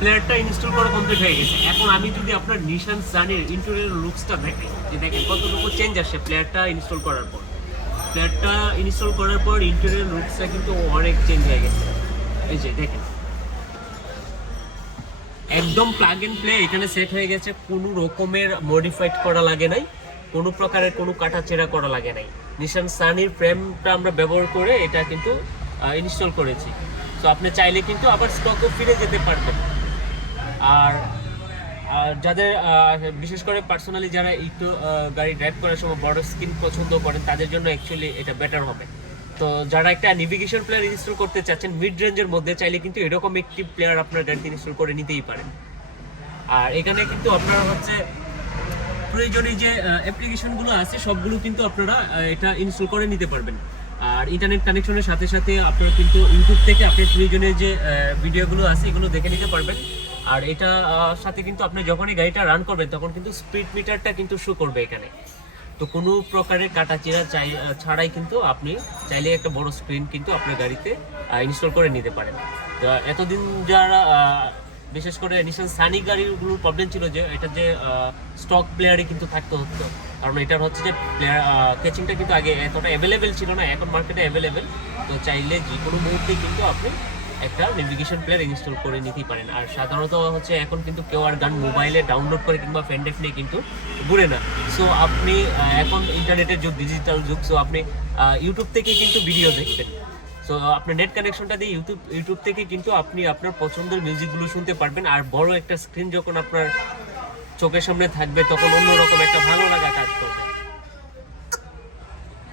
প্লেয়ারটা ইনস্টল করা কমপ্লিট হয়ে গেছে। এখন আমি যদি আপনার নিশান সানের ইন্টেরিয়র লুকসটা দেখাই, যে দেখেন কতটুকু চেঞ্জ আসে প্লেয়ারটা ইনস্টল করার পর। প্লেয়ারটা ইনস্টল করার পর ইন্টেরিয়র লুকসটা কিন্তু অনেক চেঞ্জ হয়ে গেছে। এই যে দেখেন একদম প্লাগ এন্ড প্লে এখানে সেট হয়ে গেছে, কোনো রকমের মডিফাইড করা লাগে নাই, কোনো প্রকারের কোনো কাটাছেঁড়া করা লাগে নাই। নিশান সানির ফ্রেমটা আমরা ব্যবহার করে এটা কিন্তু ইনস্টল করেছি। তো আপনি চাইলে কিন্তু আবার স্টকও ফিরে যেতে পারবেন। আর যাদের বিশেষ করে পার্সোনালি যারা একটু গাড়ি ড্রাইভ করার সময় বড় স্ক্রিন পছন্দ করেন তাদের জন্য অ্যাকচুয়ালি এটা বেটার হবে। তো যারা একটা নেভিগেশন প্লেয়ার ইনস্টল করতে চাচ্ছেন মিড রেঞ্জের মধ্যে, চাইলে কিন্তু এরকম একটি প্লেয়ার আপনার গাড়িতে ইনস্টল করে নিতেই পারেন। আর এখানে কিন্তু আপনারা হচ্ছে প্রয়োজনীয় যে অ্যাপ্লিকেশনগুলো আছে সবগুলো কিন্তু আপনারা এটা ইনস্টল করে নিতে পারবেন। আর ইন্টারনেট কানেকশনের সাথে সাথে আপনারা কিন্তু ইউটিউব থেকে আপনার প্রয়োজনীয় যে ভিডিওগুলো আছে এগুলো দেখে নিতে পারবেন। আর এটা সাথে কিন্তু আপনি যখনই গাড়িটা রান করবেন তখন কিন্তু স্পিড মিটারটা কিন্তু শো করবে এখানে। তো কোনো প্রকারের কাটাছেঁড়া ছাড়াই কিন্তু আপনি চাইলে একটা বড় স্ক্রিন কিন্তু আপনার গাড়িতে ইনস্টল করে নিতে পারেন। তো এতদিন যারা বিশেষ করে নিশান সানি গাড়িগুলোর প্রবলেম ছিল যে এটা যে স্টক প্লেয়ারে কিন্তু থাকতে হতো, কারণ এটার হচ্ছে যে প্লেয়ার ক্যাচিংটা কিন্তু আগে এতটা অ্যাভেলেবেল ছিল না, এখন মার্কেটে অ্যাভেলেবেল। তো চাইলে যে কোনো মুহূর্তে কিন্তু আপনি একটা নেভিগেশন প্লেয়ার ইনস্টল করে নিতেই পারেন। আর সাধারণত হচ্ছে এখন কিন্তু কেউ আর গান মোবাইলে ডাউনলোড করে কিংবা ফ্যান্ডেফ নিয়ে কিন্তু ঘুরে না। সো আপনি এখন ইন্টারনেটের যুগ, ডিজিটাল যুগ, সো আপনি ইউটিউব থেকে কিন্তু ভিডিও দেখবেন। সো আপনার নেট কানেকশনটা দিয়ে ইউটিউব থেকে কিন্তু আপনি আপনার পছন্দের মিউজিকগুলো শুনতে পারবেন। আর বড় একটা স্ক্রিন যখন আপনার চোখের সামনে থাকবে তখন অন্যরকম একটা ভালো লাগা কাজ করবে।